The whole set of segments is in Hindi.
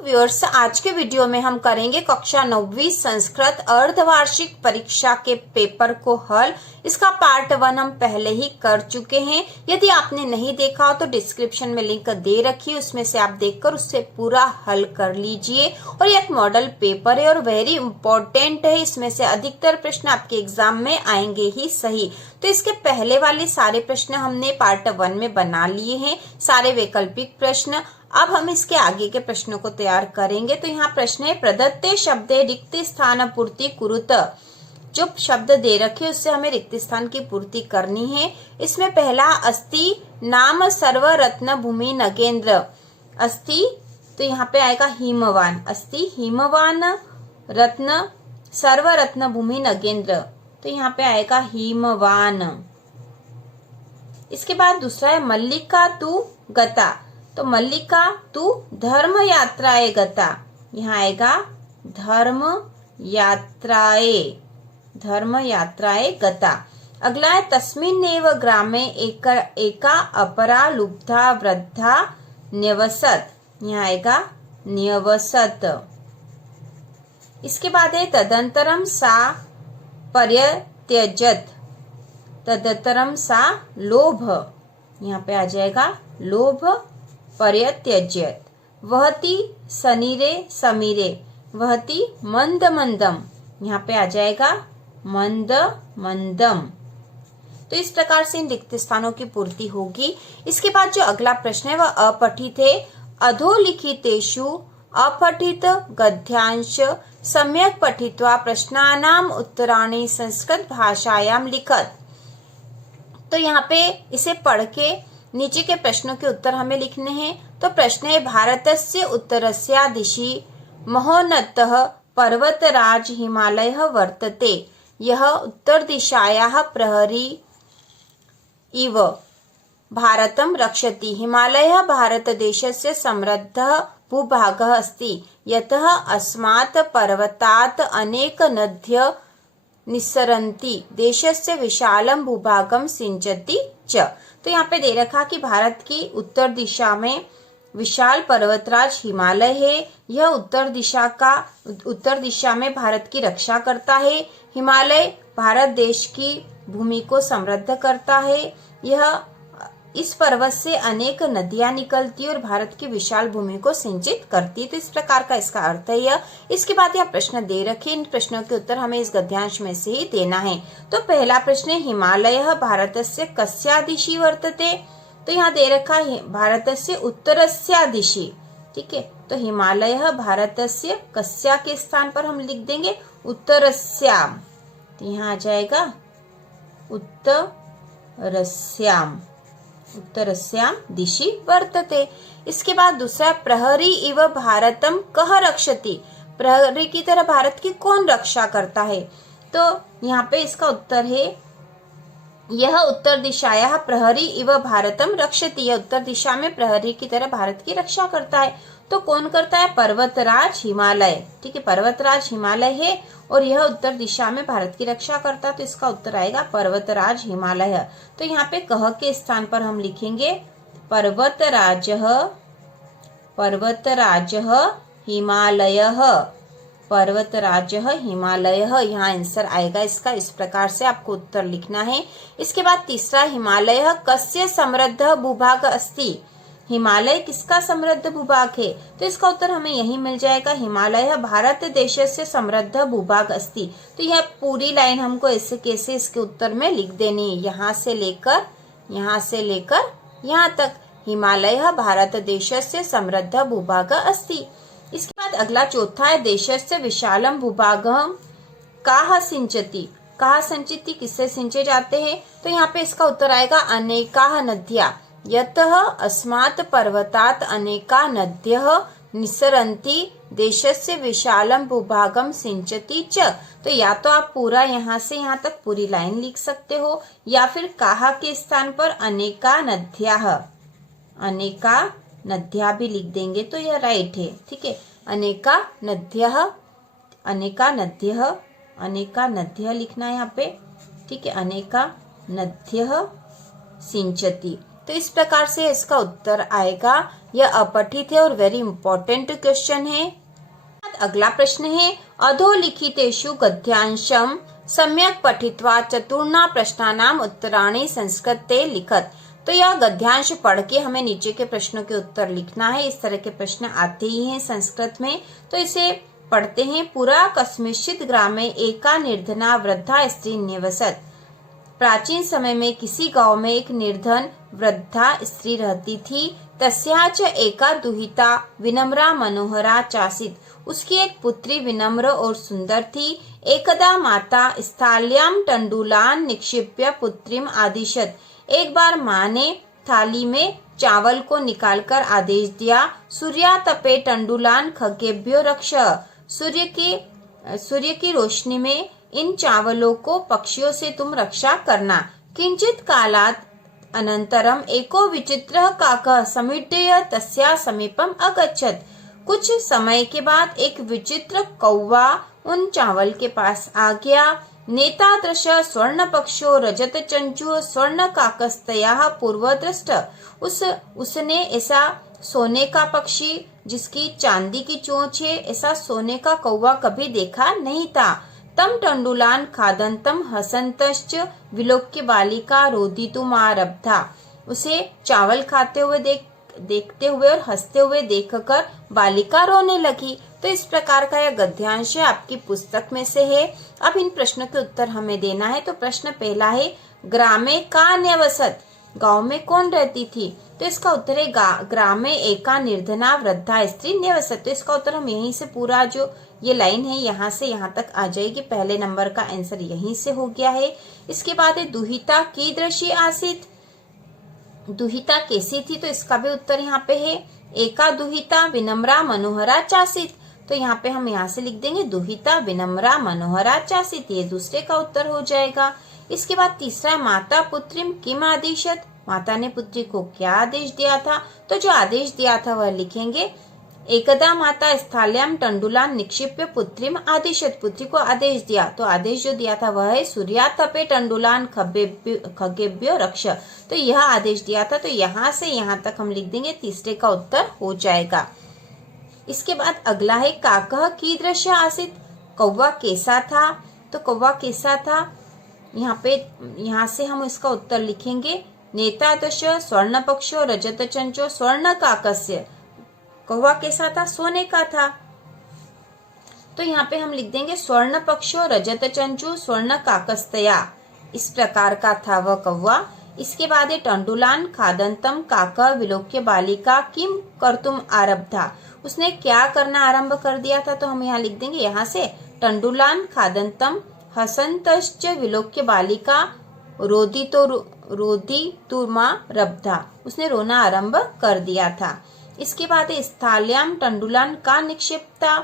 व्यूअर्स, आज के वीडियो में हम करेंगे कक्षा 9वीं संस्कृत अर्धवार्षिक परीक्षा के पेपर को हल। इसका पार्ट 1 हम पहले ही कर चुके हैं। यदि आपने नहीं देखा हो तो डिस्क्रिप्शन में लिंक दे रखी है, उसमें से आप देखकर उससे पूरा हल कर लीजिए। और ये एक मॉडल पेपर है और वेरी इंपॉर्टेंट है। इसमें से अधिकतर प्रश्न आपके एग्जाम में आएंगे ही सही। तो इसके पहले वाले सारे प्रश्न हमने पार्ट 1 में बना लिए हैं, सारे वैकल्पिक प्रश्न। अब हम इसके आगे के प्रश्नों को तैयार करेंगे। तो यहाँ प्रश्न है, प्रदत्ते शब्दे रिक्त स्थान पूर्ति कुरुत। जो शब्द दे रखे उससे हमें रिक्त स्थान की पूर्ति करनी है। इसमें पहला अस्ति नाम सर्व रत्न भूमि नगेंद्र। अस्ति तो यहाँ पे आएगा हिमवान। अस्ति हिमवान रत्न सर्व रत्न भूमि नगेंद्र, तो यहाँ पे आएगा हिमवान। इसके बाद दूसरा है मल्लिका तू गता। तो मल्लिका तू धर्म यात्राए गता, यहाँ आएगा धर्म यात्राए गता। अगला है तस्मिन्नेव ग्रामे एका अपरा लुब्धा वृद्धा न्यवसत, यहाँ आएगा न्यवसत। इसके बाद है तदंतरम सा पर्यत्यजत। तदंतरम सा लोभ, यहाँ पे आ जाएगा लोभ पर्यत्यज्यत। वहति सनीरे समीरे, वहति मंद मंदम, यहाँ पे आ जाएगा मंद मंदम। तो इस प्रकार से इन रिक्त स्थानों की पूर्ति होगी। इसके बाद जो अगला प्रश्न है वह अपठित है। अधोलिखितेषु अपठित गद्यांश सम्यक पठित्वा प्रश्नानाम उत्तराणि संस्कृत भाषायाम लिखत। तो यहाँ पे इसे पढ़ के नीचे के प्रश्नों के उत्तर हमें लिखने हैं। तो प्रश्न है, भारतस्य उत्तरस्या दिशि महोन्नतः पर्वतराज हिमालयः वर्तते, यह उत्तर दिशायाः प्रहरी इव भारतं रक्षति। हिमालयः भारतदेशस्य समृद्धः भूभागः अस्ति, यतः अस्मात् पर्वतात् अनेक नद्यः निस्सरन्ति, देशस्य विशालं भूभागं सिंचति च। तो यहाँ पे दे रखा कि भारत की उत्तर दिशा में विशाल पर्वतराज हिमालय है। यह उत्तर दिशा में भारत की रक्षा करता है। हिमालय भारत देश की भूमि को समृद्ध करता है। इस पर्वत से अनेक नदियां निकलती और भारत की विशाल भूमि को सिंचित करती। तो इस प्रकार का इसका अर्थ है यह। इसके बाद यह प्रश्न दे रखे, इन प्रश्नों के उत्तर हमें इस गद्यांश में से ही देना है। तो पहला प्रश्न है, हिमालयः भारतस्य कस्या दिशि वर्तते। तो यहाँ दे रखा है भारतस्य उत्तरस्या दिशि, ठीक है। तो हिमालयः भारतस्य कस्या के स्थान पर हम लिख देंगे उत्तरस्याम, तो यहाँ आ जाएगा उत्तरस्याम दिशि वर्तते। इसके बाद दूसरा, प्रहरी इव भारतम कह रक्षति। प्रहरी की तरह भारत की कौन रक्षा करता है। तो यहाँ पे इसका उत्तर है, यह उत्तर दिशायाः प्रहरी इव भारतम रक्षति। यह उत्तर दिशा में प्रहरी की तरह भारत की रक्षा करता है। तो कौन करता है, पर्वतराज हिमालय, ठीक है। पर्वतराज हिमालय है और यह उत्तर दिशा में भारत की रक्षा करता है। तो इसका उत्तर आएगा पर्वतराज हिमालय। तो यहाँ पे कह के स्थान पर हम लिखेंगे पर्वतराजः हिमालयः, पर्वतराजः हिमालयः, यहाँ आंसर आएगा इसका। इस प्रकार से आपको उत्तर लिखना है। इसके बाद तीसरा, हिमालयः कस्य समृद्ध भूभाग अस्ति। हिमालय किसका समृद्ध भूभाग है। तो इसका उत्तर हमें यही मिल जाएगा, हिमालय भारत देशस्य समृद्ध भूभाग अस्ति। तो यह पूरी लाइन हमको ऐसे कैसे इसके उत्तर में लिख देनी है, यहाँ से लेकर यहाँ तक, हिमालय भारत देशस्य समृद्ध भूभाग अस्ति। इसके बाद अगला चौथा है, देशस्य विशालम भूभागं काह सिंचति। काह सिंचति किससे सिंचे जाते हैं। तो यहाँ पे इसका उत्तर आएगा अनेकाः नद्यः, यतः अस्मात् पर्वतात् अनेका नद्यः निस्सरन्ति, देशस्य विशालम भूभागम सिंचति च। तो या तो आप पूरा यहाँ से यहाँ तक पूरी लाइन लिख सकते हो, या फिर काहा के स्थान पर अनेका नद्याः भी लिख देंगे तो यह राइट है, ठीक है। अनेका नद्यः लिखना है यहाँ पे, ठीक है। अनेका नद्यः सिंचति, तो इस प्रकार से इसका उत्तर आएगा। यह अपठित है और वेरी इंपॉर्टेंट क्वेश्चन है। अगला प्रश्न है अधोलिखितेषु गद्यांशम सम्यक पठित्वा चतुर्णा प्रश्नानाम उत्तराणि संस्कृते लिखत। तो यह गद्यांश पढ़ के हमें नीचे के प्रश्नों के उत्तर लिखना है। इस तरह के प्रश्न आते ही हैं संस्कृत में। तो इसे पढ़ते हैं। पुरा कस्मिंश्चित् ग्रामे एका निर्धना वृद्धा स्त्री निवसत। प्राचीन समय में किसी गांव में एक निर्धन वृद्धा स्त्री रहती थी। तस्याः च एका दुहिता विनम्रा मनोहरा चासीत्। उसकी एक पुत्री विनम्र और सुंदर थी। एकदा माता स्थाल्याम तंडुलान निक्षिप्य पुत्रीम आदिशत। एक बार माँ ने थाली में चावल को निकालकर आदेश दिया, सूर्यातपे तंडुलान खगेभ्यो रक्ष। सूर्य की रोशनी में इन चावलों को पक्षियों से तुम रक्षा करना। किंचित कालात अनंतरम एको विचित्रः काकः समीड्य तस्या समीपम अगच्छत। कुछ समय के बाद एक विचित्र कौवा उन चावल के पास आ गया। नेतादृश स्वर्ण पक्षो रजत चंचु स्वर्ण काकस्तया पूर्व दृष्ट। उसने ऐसा सोने का पक्षी जिसकी चांदी की चोंच है, ऐसा सोने का कौवा कभी देखा नहीं था। तम तंडुलान खादंतम हसंतश्च विलोक्य बालिका रोदितुमारब्धा। उसे चावल खाते हुए देखते हुए और हंसते हुए देखकर बालिका रोने लगी। तो इस प्रकार का यह गद्यांश आपकी पुस्तक में से है। अब इन प्रश्नों के उत्तर हमें देना है। तो प्रश्न पहला है ग्रामे का न्यवसत। गांव में कौन रहती थी? तो इसका उत्तर है ग्रामे एका निर्धना वृद्धा स्त्री न्यवसत। तो इसका उत्तर हम यहीं से पूरा जो ये लाइन है यहाँ से यहाँ तक आ जाएगी। पहले नंबर का आंसर यहीं से हो गया है। इसके बाद है दुहिता कीदृशी आसीत। दुहिता कैसी थी? तो इसका भी उत्तर यहाँ पे है। एका दुहिता विनम्रा मनोहरा चासीत। तो यहाँ पे हम यहाँ से लिख देंगे दुहिता विनम्रा मनोहरा चासीत। ये दूसरे का उत्तर हो जाएगा। इसके बाद तीसरा माता पुत्रीम किम आदिशत। माता ने पुत्री को क्या आदेश दिया था? तो जो आदेश दिया था वह लिखेंगे। एकदा माता स्थाल्याम तंडुलान निक्षिप्य पुत्रीम आदिशत। पुत्री को आदेश दिया। तो आदेश जो दिया था वह है सूर्यातपे तंडुलान खगेभ्यो रक्ष। तो यह आदेश दिया था। तो यहाँ से यहाँ तक हम लिख देंगे। तीसरे का उत्तर हो जाएगा। इसके बाद अगला है काकः कीदृश आसीत्। कौवा कैसा था? तो कौवा कैसा था? यहाँ से हम इसका उत्तर लिखेंगे। नेतादृश स्वर्ण पक्षो रजत चंचो स्वर्ण काकस्य। कौवा कैसा था? सोने का था। तो यहाँ पे हम लिख देंगे स्वर्ण पक्षो रजत चंचु स्वर्ण काकस्तया। इस प्रकार का था वह कौवा। इसके बाद है तंडुलान खादंतम काका विलोक्य बालिका किम कर्तुम आरब्धा। उसने क्या करना आरंभ कर दिया था? तो हम यहाँ लिख देंगे यहाँ से तंडुलान खादंतम हसंतश्च विलोक्य बालिका रोदितुमा रब्धा। उसने रोना आरंभ कर दिया था। इसके बाद स्थाल्याम तंडुलान का निक्षिप्ता।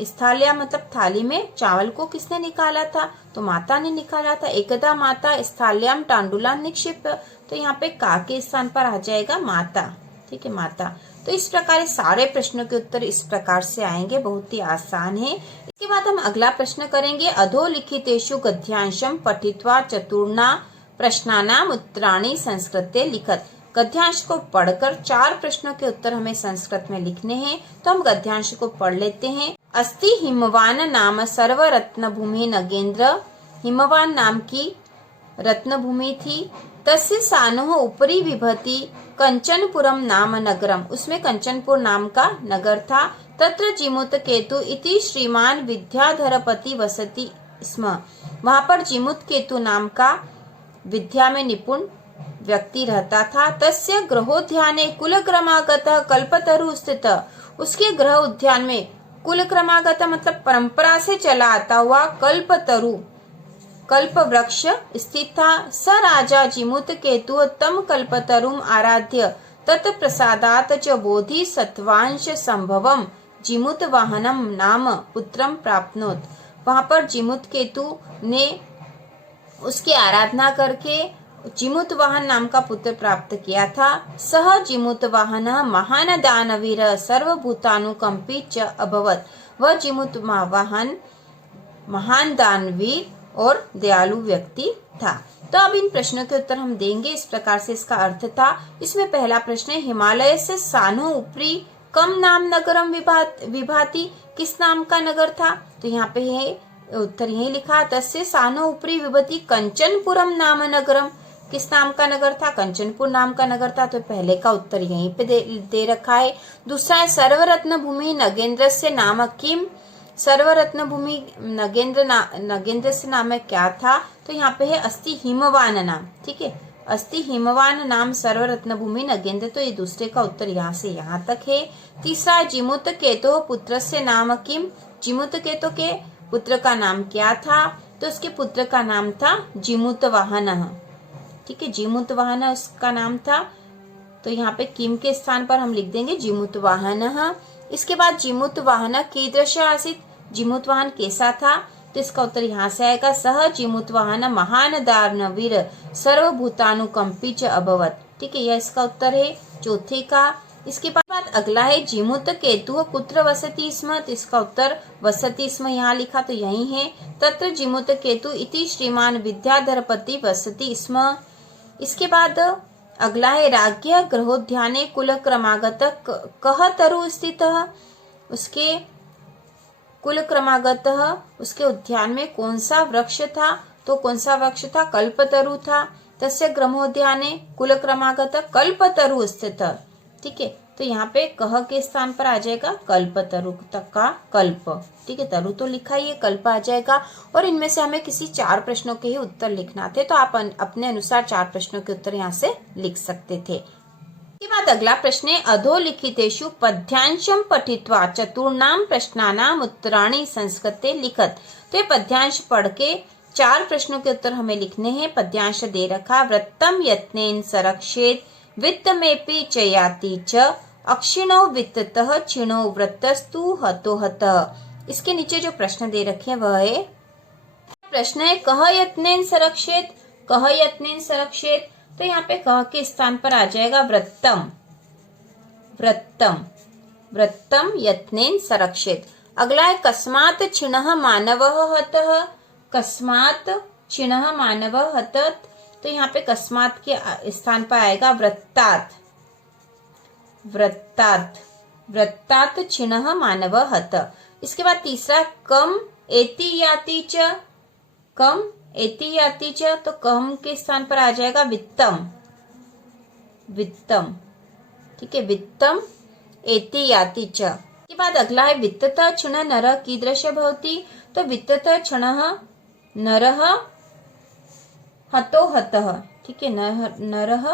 स्थाल्या मतलब थाली में चावल को किसने निकाला था? तो माता ने निकाला था। एकदा माता स्थाल्याम तंडुलान निक्षिप्त। तो यहाँ पे का के स्थान पर आ जाएगा माता। ठीक है, माता। तो इस प्रकार सारे प्रश्नों के उत्तर इस प्रकार से आएंगे। बहुत ही आसान है। इसके बाद हम अगला प्रश्न करेंगे। अधोलिखितेषु गद्यांशम पठित्वा चतुर्णा प्रश्नानाम उत्तराणि संस्कृते लिखत। गद्यांश को पढ़कर 4 प्रश्नों के उत्तर हमें संस्कृत में लिखने हैं। तो हम गद्यांश को पढ़ लेते हैं। अस्ति हिमवान नाम सर्व रत्न भूमि नगेंद्र। हिमवान नाम की रत्न भूमि थी। तस्य सानुः उपरि विभति कंचनपुरम नाम नगरम। उसमें कंचनपुर नाम का नगर था। तत्र जिमुत केतु इति श्रीमान विद्याधरपति वसति स्म। वहाँ पर जिमुत केतु नाम का विद्या में निपुण व्यक्ति रहता था। तस्य गृहोद्याने कुलक्रमागत कल्पतरु स्थित। उसके गृह उद्यान में कुलक्रमागत मतलब परंपरा से चला आता हुआ कल्प वृक्ष स्थित था। स राजा जिमुत केतु तम कल्पतरुम आराध्य तत्प्रसादात च बोधि सत्वांश संभवम जिमुत वाहनम नाम पुत्रम प्राप्नोत। वहां पर जिमुत केतु ने उसकी आराधना करके जिमुत वाहन नाम का पुत्र प्राप्त किया था। सह जिमुत वाहन महान दानवीर सर्वभूतानुकंपी च अभवत। वह जिमुत वाहन महान दानवीर और दयालु व्यक्ति था। तो अब इन प्रश्नों के उत्तर हम देंगे। इस प्रकार से इसका अर्थ था। इसमें पहला प्रश्न है, हिमालय से सानो ऊपरी कम नाम नगरम विभाति, किस नाम का नगर था? तो यहाँ पे है उत्तर यही लिखा, तस्य सानो ऊपरी विभति कंचनपुरम नाम नगरम, किस नाम का नगर था? कंचनपुर नाम का नगर था। तो पहले का उत्तर यहीं पे दे रखा है। दूसरा है, सर्वरत्न भूमि नगेंद्र से नाम किम, सर्वरत्न भूमि नगेंद्र से नाम क्या था? तो यहाँ पे है अस्ति हिमवान नाम। ठीक है, अस्ति हिमवान नाम सर्वरत्न भूमि नगेंद्र। तो ये दूसरे का उत्तर यहाँ से यहाँ तक है। तीसरा, जिमुत केतो पुत्र से नाम किम, जिमुत केतो के पुत्र का नाम क्या था? तो उसके पुत्र का नाम था जिमुत वाहन। ठीक है, जिमुत वाहन उसका नाम था। तो यहाँ पे किम के स्थान पर हम लिख देंगे जिमुत वाहन। इसके बाद, जिमुत वाहन कीदृश आसीत, जिमुत वाहन कैसा था? तो इसका उत्तर यहाँ से आएगा, सह जिमुत वाहन महान दानवीर सर्वभूतानुकंपी च अभवत। ठीक है, यह इसका उत्तर है चौथे का। इसके बाद अगला है, जिमुत केतु कुत्र वसति स्म, तो इसका उत्तर वसति स्म यहाँ लिखा तो यही है, तत्र जिमुत केतु इति श्रीमान विद्याधरपति वसति स्म। इसके बाद अगला है, राज्ञ गृहोद्याने कुल क्रमागत कह तरु स्थित, उसके कुल क्रमागत उसके उद्यान में कौन सा वृक्ष था? तो कौन सा वृक्ष था? कल्पतरु था। तस्य ग्रहोद्याने कुल क्रमागत कल्पतरु स्थित। ठीक है, तो यहाँ पे कह के स्थान पर आ जाएगा कल्पतरु तक का कल्प। ठीक है, तरु तो लिखा ही है, कल्प आ जाएगा। और इनमें से हमें किसी 4 प्रश्नों के ही उत्तर लिखना थे, तो आप अपने अनुसार 4 प्रश्नों के उत्तर यहाँ से लिख सकते थे। इसके बाद अगला प्रश्न है, अधोलिखितेषु पद्यांशम पठित्वा चतुर्णाम प्रश्नानाम उत्तराणि संस्कृते लिखत। तो ये पद्यांश पढ़ के 4 प्रश्नों के उत्तर हमें लिखने हैं। पद्यांश दे रखा, वृत्तम यत्नेन सरक्षेत वित्तमेपि च याति च अक्षिणो वित्ततः क्षिणो वृत्तस्तु हतो हतः। इसके नीचे जो प्रश्न दे रखे हैं वह है, प्रश्न है, कह यत्नेन सरक्षेत, कह यत्नेन सरक्षेत। तो यहाँ पे कह के स्थान पर आ जाएगा वृत्तम, वृत्तम, वृत्तम यत्नेन सरक्षेत। अगला है, कस्मात् क्षिणः मानवः हतः, कस्मात् क्षिणः मानवः हतः। तो यहाँ पे कस्मात् के स्थान पर आएगा वृत्तात्, वृत्तात्, वृत्तात् क्षिणः मानवः हतः। इसके बाद तीसरा, कम एति याति च, कम एति याति च। तो कम के स्थान पर आ जाएगा वित्तम, वित्तम। ठीक है, वित्तम एति याति च। इसके बाद अगला है, वित्ततः क्षण नरः कीदृश भवति। तो वित्ततः क्षणः नरः हतो हतः। ठीक है, नरः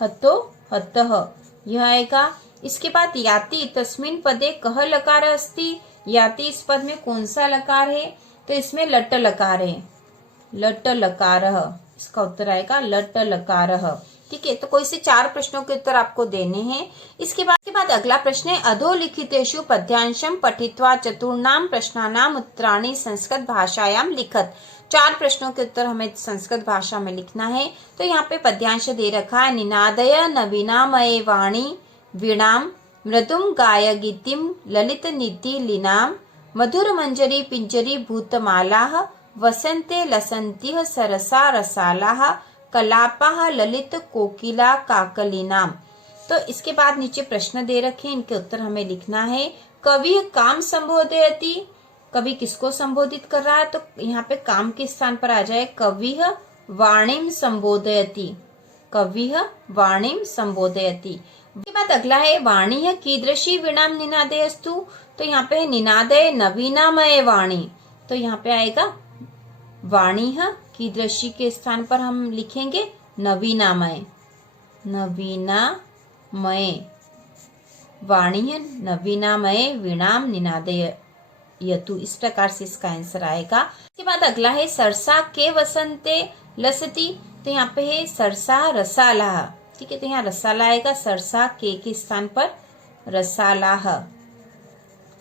हतो हतः यह आएगा। इसके बाद याति तस्मिन् पदे कह लकार अस्ति, याति इस पद में कौन सा लकार है? तो इसमें लट लकार है, लट लकारः, इसका उत्तर आएगा लट लकारः। ठीक है, तो कोई से 4 प्रश्नों के उत्तर आपको देने हैं। इसके बाद अगला प्रश्न है, अधोलिखितेषु पद्यांशम पठित्वा चतुर्णाम प्रश्नानाम उत्तराणि संस्कृत भाषायाम लिखत। 4 प्रश्नों के उत्तर हमें संस्कृत भाषा में लिखना है। तो यहाँ पे पद्यांश दे रखा है, निनादय नवीनामये वाणी वीणाम मृदुम गाय गीतिम ललित नीति लीनाम मधुर मंजरी पिंजरी भूतमालाः वसंते लसंतिः सरसा रसालाः कलापाः ललित कोकिला काकलीनाम। तो इसके बाद नीचे प्रश्न दे रखे हैं, इनके उत्तर हमें लिखना है। कवि काम संबोधयति, कवि किसको संबोधित कर रहा है? तो यहाँ पे काम के स्थान पर आ जाए कविः वाणीम संबोधयति, कविः वाणीम संबोधयति। इसके बाद अगला है, वाणी कीदृशी वीणाम निनादयस्तु। तो यहाँ पे निनादय नवीनामय वाणी। तो यहाँ पे आएगा वाणी कीदृशी के स्थान पर हम लिखेंगे नवीनामय, नवीनामय वाणी है नवीनामय वीणाम निनादय यतु। इस प्रकार से इसका आंसर आएगा। इसके बाद अगला है, सरसा के वसंते लसती। तो यहाँ पे है सरसा रसालाह। ठीक है, तो यहाँ रसाला आएगा, सरसा के स्थान पर रसालाह,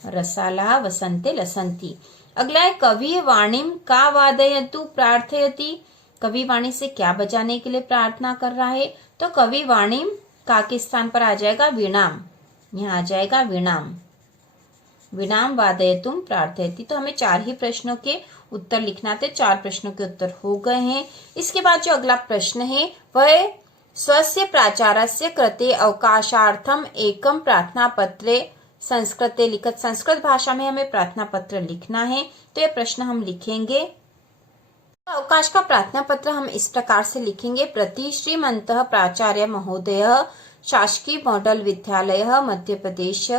रसालाह वसंते लसंती। अगला है, कवि वाणीम का वादयतु प्रार्थयति। कवि वाणी से क्या बजाने के लिए प्रार्थना कर रहा है? तो कवि वाणीम का के स्थान पर आ जाएगा वीणाम, यहाँ आ जाएगा वीणाम, वीणाम वादयतुम प्रार्थयति। तो हमें 4 ही प्रश्नों के उत्तर लिखना थे, 4 प्रश्नों के उत्तर हो गए हैं। इसके बाद जो अगला प्रश्न है वह स्वस्य प्राचार्यस्य कृते अवकाशार्थम एकम प्रार्थना पत्रे संस्कृते लिखत। संस्कृत भाषा में हमें प्रार्थना पत्र लिखना है, तो ये प्रश्न हम लिखेंगे। अवकाश का प्रार्थना पत्र हम इस प्रकार से लिखेंगे। प्रति श्रीमंतः प्राचार्य महोदय शासकीय मॉडल विद्यालय मध्य प्रदेश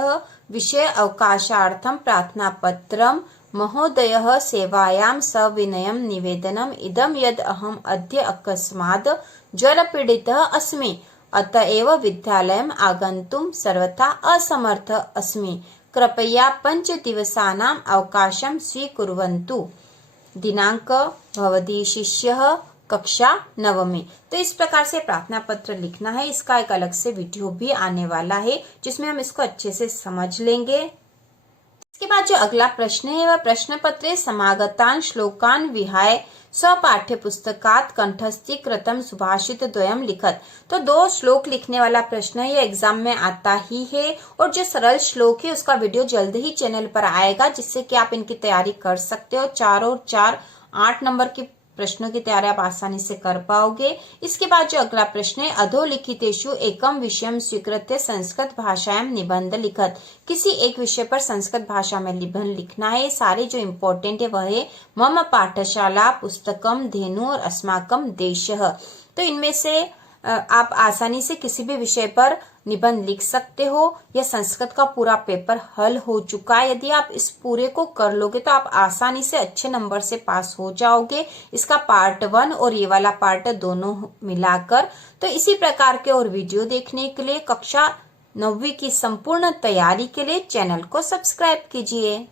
विषय अवकाशार्थम प्रार्थना पत्रम महोदय सेवायां सविनयं निवेदनम इदम यद अहम अद्य अकस्मात् ज्वरपीडितः अस्मि अतएव विद्यालयम् आगन्तुं सर्वथा असमर्थ अस्मि। कृपया 5 दिवसानाम् अवकाशं स्वीकुर्वन्तु। दिनांक भवती शिष्यः कक्षा 9वीं। तो इस प्रकार से प्रार्थना पत्र लिखना है। इसका एक अलग से वीडियो भी आने वाला है जिसमें हम इसको अच्छे से समझ लेंगे। इसके बाद जो अगला प्रश्न है वह प्रश्न पत्रे समागतान श्लोकान विहाय स्वपाठ्य पुस्तकात कंठस्थीकृतम सुभाषित द्वयम लिखत। तो 2 श्लोक लिखने वाला प्रश्न है, ये एग्जाम में आता ही है और जो सरल श्लोक है उसका वीडियो जल्द ही चैनल पर आएगा जिससे कि आप इनकी तैयारी कर सकते हो। 4 और 4 8 नंबर की प्रश्नों की तैयारी आप आसानी से कर पाओगे। इसके बाद जो अगला प्रश्न है अधोलिखितेषु एकम विषयम स्वीकृत्य संस्कृत भाषायां निबंध लिखत। किसी एक विषय पर संस्कृत भाषा में निबंध लिखना है। सारे जो इम्पोर्टेंट है वह है मम पाठशाला पुस्तकम धेनु और अस्माकम देशः। तो इनमें से आप आसानी से किसी भी विषय पर निबंध लिख सकते हो। यह संस्कृत का पूरा पेपर हल हो चुका है। यदि आप इस पूरे को कर लोगे तो आप आसानी से अच्छे नंबर से पास हो जाओगे। इसका पार्ट 1 और ये वाला पार्ट दोनों मिलाकर। तो इसी प्रकार के और वीडियो देखने के लिए कक्षा 9वीं की संपूर्ण तैयारी के लिए चैनल को सब्सक्राइब कीजिए।